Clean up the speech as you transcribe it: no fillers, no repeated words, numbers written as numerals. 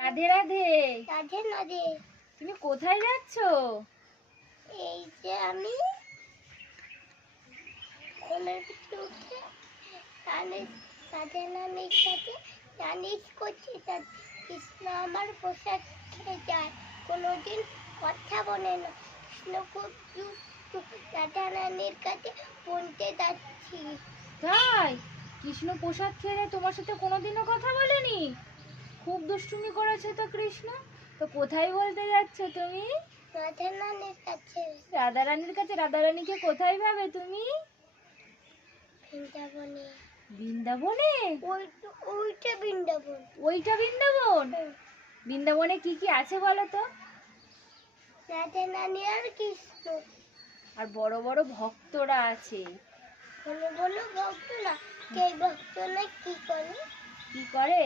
রাধে রাধে। রাধে রাধে। তুমি কোথায় যাচ্ছ? এই যে আমি কোলের পিঠে উঠে রাধে নানির সাথে নালিশ করছি। কৃষ্ণ আমার পোশাক খেয়ে যায়, কোনোদিন কথা বলে না। কৃষ্ণ খুব দুষ্টু, রাধা রানীর কাছে বলতে যাচ্ছি। তাই? কৃষ্ণ প্রসাদ খেয়ে তোমার সাথে কোনোদিনও কথা বলেনি? খুব দুষ্টুমি করেছে তো কৃষ্ণ। তো কোথায় বলতে যাচ্ছ তুমি? রাধা রানীর কাছে। রাধারানীর কাছে? রাধারানীকে কোথায় পাবে তুমি? বৃন্দাবনে। বৃন্দাবনে? ওইটা বৃন্দাবন। ওইটা বৃন্দাবন? বৃন্দাবনে কি কি আছে বলো তো? রাধা রানী আর কৃষ্ণ। আর বড় বড় ভক্তরা আছে। বলো বলো ভক্ত না, কে ভক্ত না কি করে? কি করে?